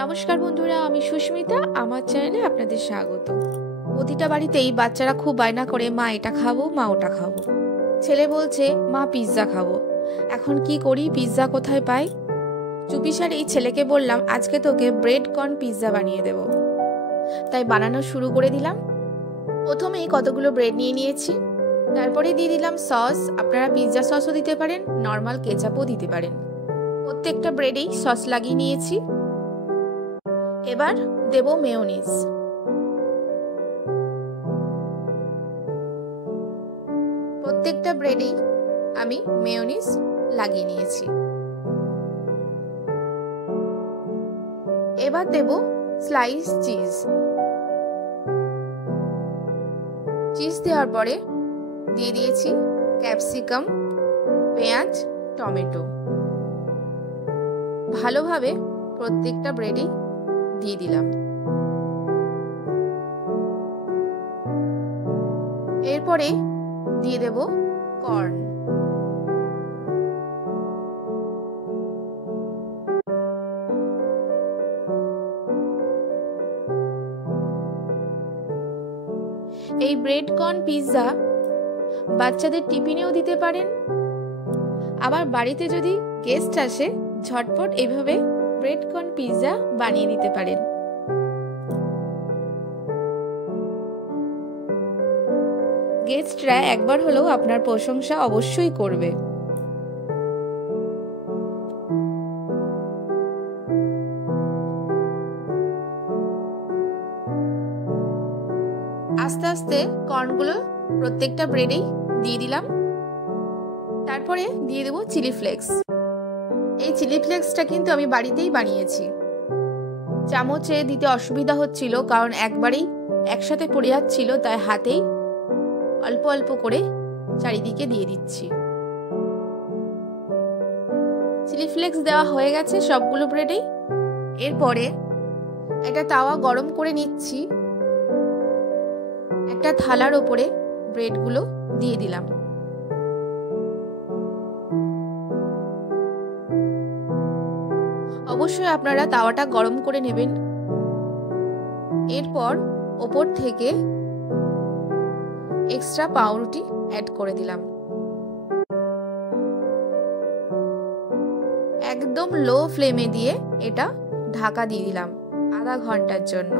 নমস্কার বন্ধুরা, আমি সুস্মিতা। আমার চ্যানেলে আপনাদের স্বাগত। প্রতিটা বাড়িতেই বাচ্চারা খুব বায়না করে, মা এটা খাবো, মা ওটা খাবো। ছেলে বলছে, মা পিৎজা খাবো। এখন কি করি, পিৎজা কোথায় পাই? চুপিসারে এই ছেলেকে বললাম, আজকে তোকে ব্রেড কর্ন পিৎজা বানিয়ে দেব। তাই বানানো শুরু করে দিলাম। প্রথমেই কতগুলো ব্রেড নিয়ে নিয়েছি, তারপরে দিয়ে দিলাম সস। আপনারা পিৎজা সসও দিতে পারেন, নর্মাল কেচাপও দিতে পারেন। প্রত্যেকটা ব্রেডেই সস লাগিয়ে নিয়েছি। এবার দেব মেয়োনিজ। প্রত্যেকটা ব্রেডেই আমি মেয়োনিজ লাগিয়ে নিয়েছি। এবার দেব স্লাইস চিজ। চিজ দেওয়ার পরে দিয়ে দিয়েছি ক্যাপসিকাম, পেঁয়াজ, টমেটো। ভালোভাবে প্রত্যেকটা ব্রেডেই দিয়ে দিলাম। এরপরে দিয়ে দেব কর্ন। এই ব্রেড কর্ন পিৎজা বাচ্চাদের টিফিনেও দিতে পারেন। আবার বাড়িতে যদি গেস্ট আসে, ঝটপট এইভাবে ব্রেড কর্ন পিৎজা বানিয়ে দিতে পারেন। গেস্টরা একবার হলেও আপনার প্রশংসা অবশ্যই করবে। আস্তে আস্তে কর্নগুলো প্রত্যেকটা ব্রেডেই দিয়ে দিলাম। তারপরে দিয়ে দেবো চিলি ফ্লেক্স। এই চিলি ফ্লেক্সটা কিন্তু আমি বাড়িতেই বানিয়েছি। চামচে দিতে অসুবিধা হচ্ছিল, কারণ একবারেই একসাথে পড়ে যাচ্ছিল, তাই হাতেই অল্প অল্প করে চারিদিকে দিয়ে দিচ্ছি। চিলি ফ্লেক্স দেওয়া হয়ে গেছে সবগুলো ব্রেডেই। এরপরে একটা তাওয়া গরম করে নিচ্ছি। একটা থালার ওপরে ব্রেডগুলো দিয়ে দিলাম। অবশ্যই আপনারা তাওয়াটা গরম করে নেবেন। এরপর ওপর থেকে এক্সট্রা পাউরুটি অ্যাড করে দিলাম। একদম লো ফ্লেমে দিয়ে এটা ঢাকা দিয়ে দিলাম আধা ঘন্টার জন্য।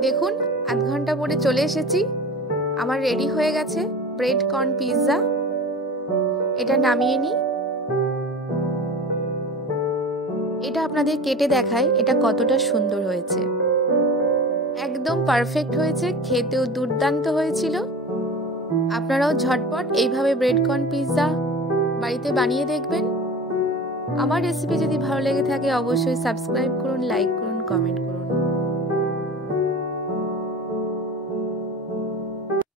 দেখুন, আধ ঘন্টা পরে চলে এসেছি। আমার রেডি হয়ে গেছে ব্রেড কর্ন পিৎজা। এটা নামিয়ে নিই। এটা আপনাদের কেটে দেখায় এটা কতটা সুন্দর হয়েছে। একদম পারফেক্ট হয়েছে, খেতেও দুর্দান্ত হয়েছিল। আপনারাও ঝটপট এইভাবে ব্রেড কর্ন পিৎজা বাড়িতে বানিয়ে দেখবেন। আমার রেসিপি যদি ভালো লেগে থাকে অবশ্যই সাবস্ক্রাইব করুন, লাইক করুন, কমেন্ট করুন।